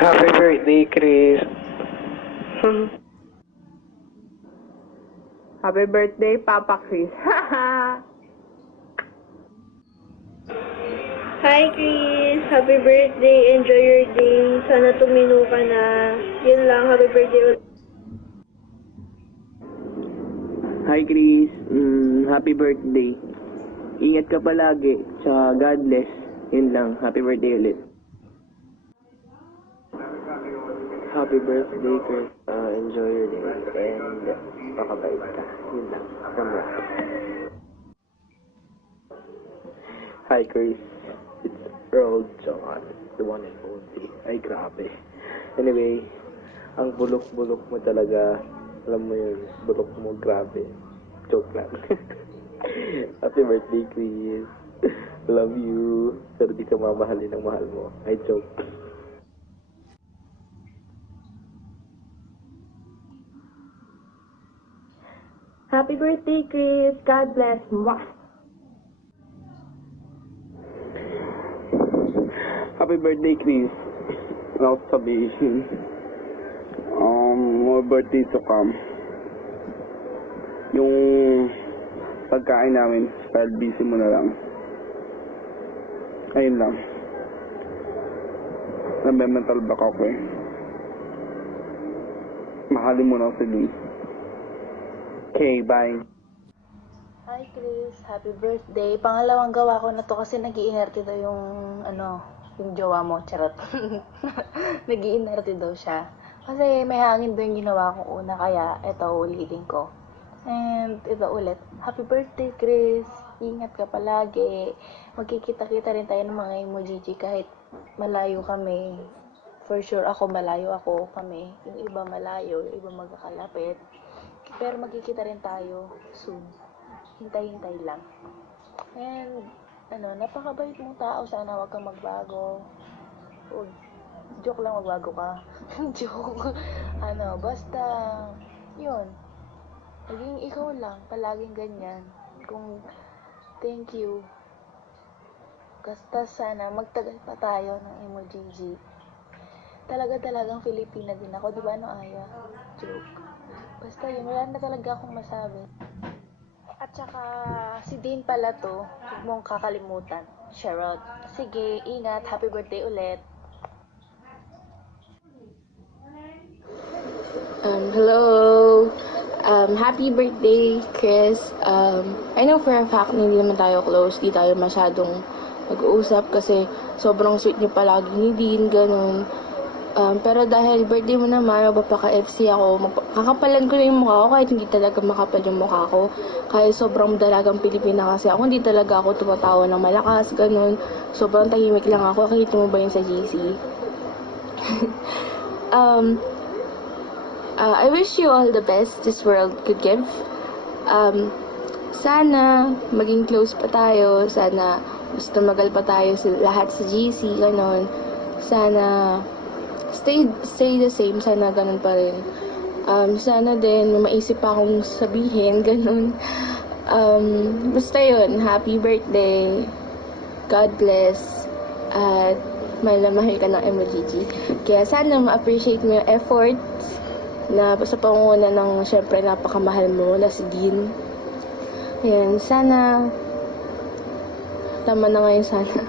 Happy birthday, Chris. Happy birthday, Papa Chris. Hi, Chris! Happy birthday! Enjoy your day! Sana tumino ka na. Yun lang, happy birthday ulit. Hi Chris, happy birthday. Ingat ka palagi, tsaka God bless. Yun lang, happy birthday ulit. Happy birthday, Chris. Enjoy your day and pakabait ka. Yun lang. Tama. Hi, Chris. It's Earl John, the one and only. Ay, grabe. Anyway, ang bulok-bulok mo talaga. Alam mo yun, bulok mo, grabe. Joke lang. Happy birthday, Chris. Love you. Pero di ka mamahalin ng mahal mo. I joke. Happy birthday, Chris! God bless! Mwah! Happy birthday, Chris. Ano ko sabihin? More birthday to come. Yung pagkain namin, style busy mo na lang. Ayun lang. Nagme-mental block ako eh. Mahalin mo na ako si Lee. Okay, bye. Hi Chris, happy birthday. Pangalawang gawa ko na to kasi nag-iinerte daw yung yung jowa mo, charot. Nag-iinerte daw siya. Kasi may hangin doon ginawa ko una, kaya ito ulitin ko. And ito ulit, happy birthday Chris. Ingat ka palagi. Magkikita-kita rin tayo ng mga emoji kahit malayo kami. For sure ako malayo kami. Yung iba malayo, yung iba magkakalapit. Pero magkikita rin tayo soon. Hintay-hintay lang. And, napakabait mong tao. Sana wag kang magbago. Joke lang, magbago ka. Joke. Basta, yun. Maging ikaw lang. Palaging ganyan. Thank you. Basta sana magtagal pa tayo ng emoji. Talagang Filipina din ako. Diba, Aya? Joke. Basta yun, wala na talaga akong masabi. At saka, si Dean pala to, huwag mong kakalimutan. Charot. Sige, ingat. Happy birthday ulit. Hello. Happy birthday, Chris. I know for a fact na hindi naman tayo close, di tayo masyadong mag-uusap kasi sobrang sweet niyo palagi ni Dean, ganun. Pero dahil birthday mo naman, mapapaka-FC ako, kakapalan ko na yung mukha ko kahit hindi talaga makapal yung mukha ko. Kahit sobrang dalagang Pilipina kasi ako, hindi talaga ako tumatawa ng malakas, ganun. Sobrang tahimik lang ako. Kahit mo ba yun sa GC? I wish you all the best this world could give. Sana maging close pa tayo. Sana mas tumagal pa tayo lahat sa GC, ganun. Sana stay the same. Sana ganun pa rin. Sana din may maisip pa akong sabihin, ganun. Basta yun, happy birthday. God bless. At mahal na mahal ka ng MLG. Kaya sana ma-appreciate mo yung efforts na sa pangunguna ng syempre napakamahal mo na si Dean. Ayan, sana tama na ngayon sana.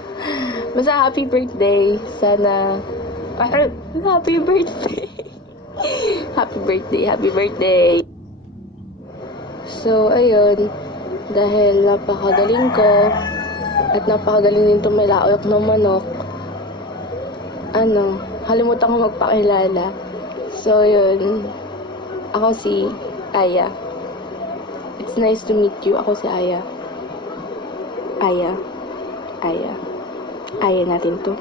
Basta happy birthday. Sana happy birthday. Happy birthday. So, ayun, dahil napakagaling ko at napakagaling din tumilaok ng manok, halimutan ko magpakilala. So, yun. Ako si Aya. It's nice to meet you. Ako si Aya. Aya natin to.